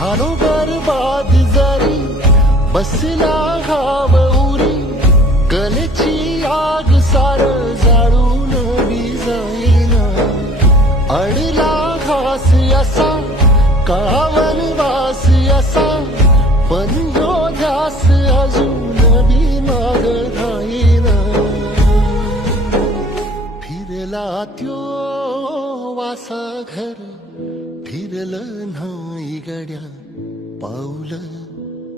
झालो बरबाद जरी बसला घाव उरी गलची आग सार जाळून जाईना अडला घास असा कळावन वास असा पण यो ध्यास अजून बी माग फिरला त्यो वासा घर फिरल नाही गड्या पाऊल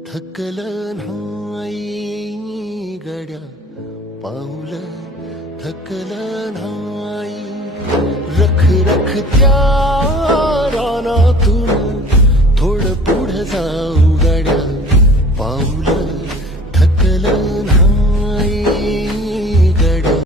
थकल नाही गड्या पाऊल थकल नाही. रख रख त्या रानातून थोडं पुढे जाऊ